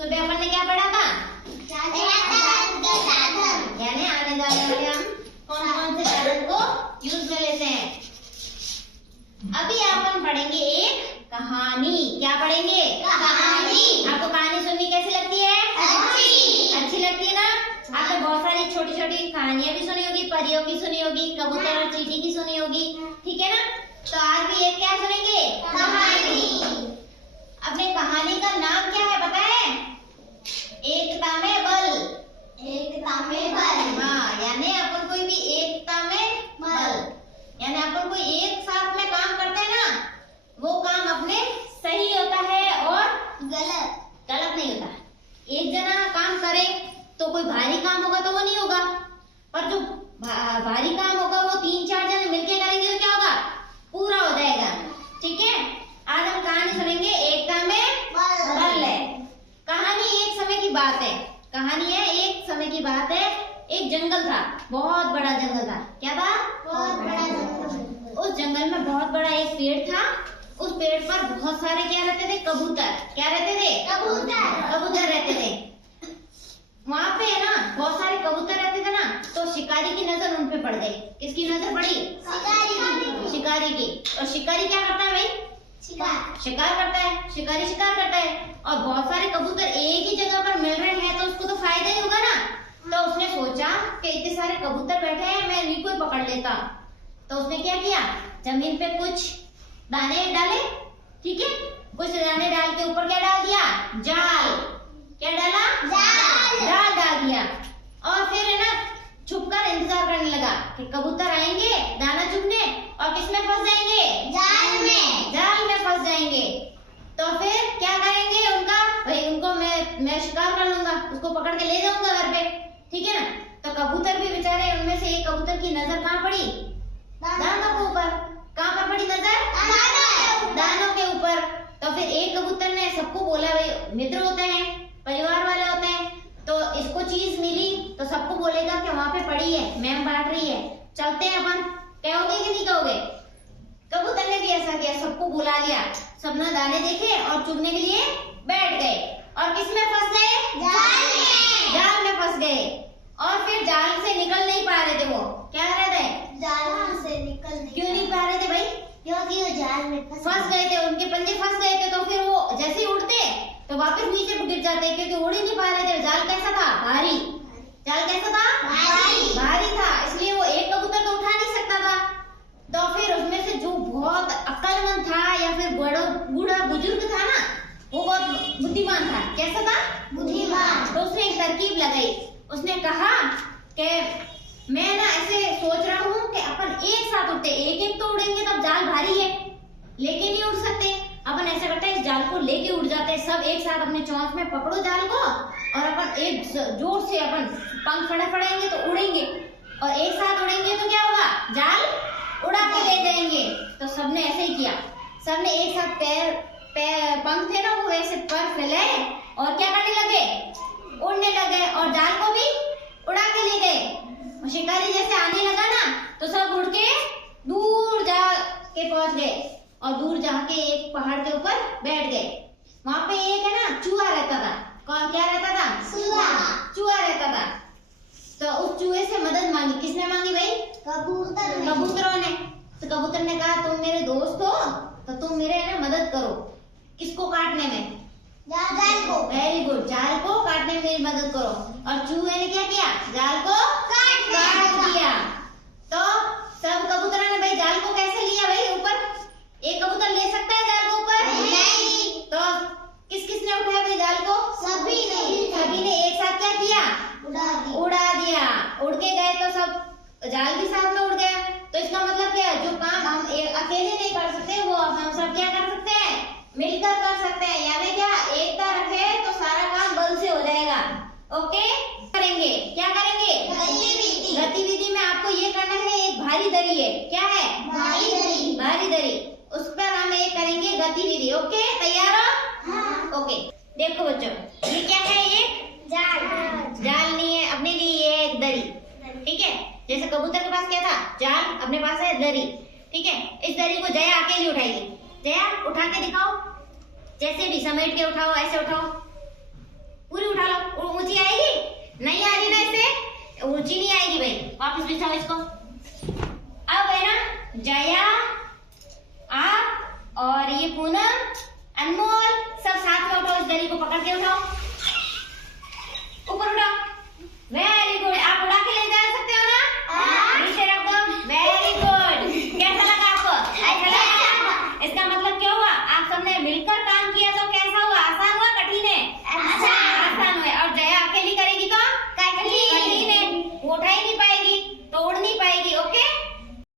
सुबह अपन ने क्या पढ़ा था? यानी आने जाने वाले हम कौन कौन से साधन को यूज में लेते हैं। अभी अपन पढ़ेंगे एक कहानी। क्या पढ़ेंगे? कहानी। आपको कहानी सुननी कैसी लगती है? अच्छी लगती है ना? आपने बहुत सारी छोटी छोटी कहानियां भी सुनी होगी, परियों की सुनी होगी, कबूतर और चींटी की सुनी होगी, ठीक है ना? तो आज भी एक क्या सुनेंगे? कहानी। अपने कहानी का नाम क्या है पता है? एकता में बल। एकता में बल। हाँ, यानी अपन कोई भी एकता में बल, यानी अपन कोई एक साथ में काम करते हैं ना, वो काम अपने सही होता है और गलत नहीं होता। एक जना काम करे तो कोई भारी काम होगा तो वो नहीं होगा, पर जो भारी काम होगा वो 3-4 जने मिलके करेंगे तो क्या होगा? पूरा हो जाएगा। ठीक है, आज हम कहानी सुनेंगे एकता में बल है। कहानी एक समय की बात है। कहानी है एक समय की बात है। एक जंगल था, बहुत बड़ा जंगल था। क्या था? बहुत बड़ा जंगल। उस जंगल में बहुत बड़ा एक पेड़ था। उस पेड़ पर बहुत सारे क्या रहते थे? कबूतर। क्या रहते थे? कबूतर रहते थे। वहाँ पे है ना बहुत सारे कबूतर रहते थे ना, तो शिकारी की नजर उन पे पड़ गई। किसकी नजर पड़ी? शिकारी की। और शिकारी क्या करता है भाई? शिकार करता है। शिकारी शिकार करता है। और बहुत सारे कबूतर एक ही जगह पर मिल रहे हैं तो उसको तो फायदा ही होगा ना। तो उसने सोचा कि इतने सारे कबूतर बैठे हैं, मैं इन्हीं को ही पकड़ लेता। तो उसने क्या किया? जमीन पे कुछ दाने डाले, ठीक है, कुछ दाने डाल के ऊपर क्या डाल दिया? जाल। क्या डाला? जाल डाल दिया। और फिर है ना छुपकर इंतजार करने लगा कि कबूतर आएंगे दाना चुगने और किसमें फंस जाएंगे? जाल में फंस जाएंगे। तो फिर क्या करेंगे उनका? भाई उनको मैं शिकार कर लूंगा, उसको पकड़ के ले जाऊंगा घर पे, ठीक है ना? तो कबूतर भी बेचारे, उनमें से एक कबूतर की नजर कहाँ पड़ी? दानों के ऊपर। कहाँ पर पड़ी नजर? दानों के ऊपर। तो फिर एक कबूतर ने सबको बोला, भाई मित्र होते हैं, परिवार वाले होते हैं, तो इसको चीज मिली तो सबको बोलेगा कि वहां पे पड़ी है, मैम बांट रही है, चलते हैं अपन। कहोगे कि नहीं कहोगे? कबूतर ने भी ऐसा किया, सबको बुला लिया। सबने दाने देखे और चुगने के लिए बैठ गए। और किसमें फंस गए? जाल में फंस गए। और फिर जाल से निकल नहीं पा रहे थे। वो क्या कर रहे थे? क्यों नहीं पा रहे थे भाई? क्योंकि वो जाल में फंस गए थे, उनके पंजे फंस गए थे। तो फिर वो जैसे ही उड़ते तो वापस नीचे गिर जाते, क्योंकि उड़ ही नहीं पा रहे थे। जाल कैसा था? भारी। जाल कैसा था? भारी था, इसलिए वो एक कबूतर तो उठा नहीं सकता था। तो फिर उसमें से जो बहुत अक्लमंद था या फिर बूढ़ा बुजुर्ग था ना, वो बहुत बुद्धिमान था। कैसा था? बुद्धिमान। तो उसने एक तरकीब लगाई। उसने कहा कि मैं ना ऐसे सोच रहा हूँ कि अपन एक साथ उड़ते, एक एक तो उड़ेंगे तब जाल भारी है, लेके नहीं उड़ सकते। अपन ऐसा करते हैं, इस जाल को लेके उड़ जाते हैं, सब एक साथ अपने चोंच में पकड़ो जाल को, और अपन एक जोर से अपन पंख फड़फड़ाएंगे तो उड़ेंगे, और एक साथ उड़ेंगे तो क्या होगा? जाल उड़ा के ले जाएंगे। तो सबने ऐसे ही किया। सबने एक साथ पैर पंख थे ना, वो ऐसे पर फैलाए और क्या करने लगे? उड़ने लगे, और जाल को भी उड़ा के ले गए। शिकारी जैसे आने लगा ना, तो सब उड़ के दूर जा के पहुंच गए, और दूर जाके एक पहाड़ के ऊपर बैठ गए। वहां पे एक है ना चूहा रहता था। कौन? क्या रहता था? चूहा रहता था। तो उस चूहे से मदद मांगी। किसने मांगी भाई? कबूतरों ने। तो कबूतर ने कहा, तुम मेरे दोस्त हो तो तुम मेरे है ना मदद करो। किसको काटने में? जाल को। वेरी गुड, जाल को काटने में मेरी मदद करो। और चूहे ने क्या किया? जाल को काट दिया। तो सब कबूतरों ने भाई जाल को कैसे लिया भाई ऊपर? एक कबूतर ले सकता है जाल को ऊपर? नहीं। तो किसने उठाया भाई जाल को? सभी ने एक साथ क्या किया? उड़ा दिया। उड़ के गए तो सब जाल भी साथ में उड़ गया। तो इसका मतलब क्या है? जो काम हम अकेले नहीं कर सकते, वो हम सब क्या कर सकते हैं? मिलकर कर सकते हैं। यानी क्या? एकता रखे तो सारा काम बल से हो जाएगा। ओके, करेंगे क्या करेंगे? गतिविधि में आपको ये करना है, एक भारी दरी है। क्या है? भारी दरी। उस पर हम ये करेंगे गतिविधि। ओके, तैयार हो? हाँ। ओके, देखो बच्चों, ये क्या है? एक जाल नहीं है अपने लिए, ये एक दरी। ठीक है, जैसे कबूतर के पास क्या था? जाल। अपने पास है दरी। ठीक है, इस दरी को जया अकेली उठाएगी। जया उठा के दिखाओ, जैसे भी समेट के उठाओ, ऐसे उठाओ। और ये पूनम, अनमोल, सब साथ में उठाओ, इस दरी को पकड़ के उठाओ, ऊपर उठाओ। वेरी